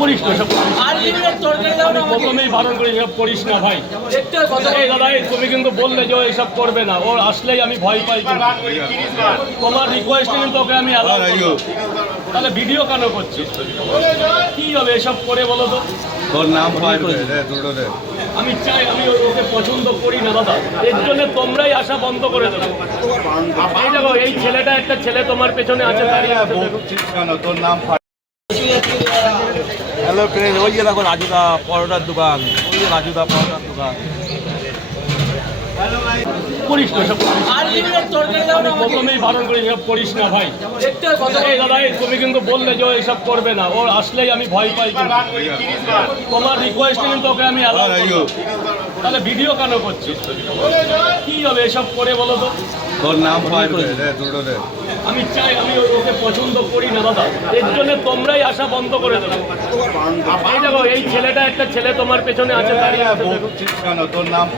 করিস না সব, প্রথমেই বারণ করি সব করিস না ভাই। এই দাদা, তুমি কিন্তু বললে যে এইসব করবে না, ওর আসলেই আমি ভয় পাই। তোমার রিকোয়েস্টে কিন্তু ওকে আমি অ্যালাউ করব। তাহলে ভিডিও কেন করছিস? কি হবে এসব করে বলো তো? তোর নাম আমি চাই, আমি ওকে পছন্দ করি না দাদা, এর জন্য তোমরাই আসা বন্ধ করে দেবো। এই দেখো, এই ছেলেটা, একটা ছেলে তোমার পেছনে আছে, দাঁড়িয়ে আছে, দেখো। তোর নাম। হ্যালো ফ্রেন্ড, ওই যে দেখো রাজুদা পরোটার দোকান, ওই যে রাজুদা পরোটার দোকান। করিস না সব, প্রথমেই বারণ করি সব করিস না ভাই। এই দাদা, তুমি কিন্তু বললে যে এইসব করবে না, ওর আসলেই আমি ভয় পাই। তোমার রিকোয়েস্টে কিন্তু ওকে আমি অ্যালাউ করব। তাহলে ভিডিও কেন করছিস? কি হবে এসব করে বলো তো? তোর নাম। আমি চাই, আমি ওকে পছন্দ করি না দাদা, এর জন্য তোমরাই আসা বন্ধ করে দেবো। এই দেখো, এই ছেলেটা, একটা ছেলে তোমার পেছনে আছে, দাঁড়িয়ে আছে, দেখো। তোর নাম।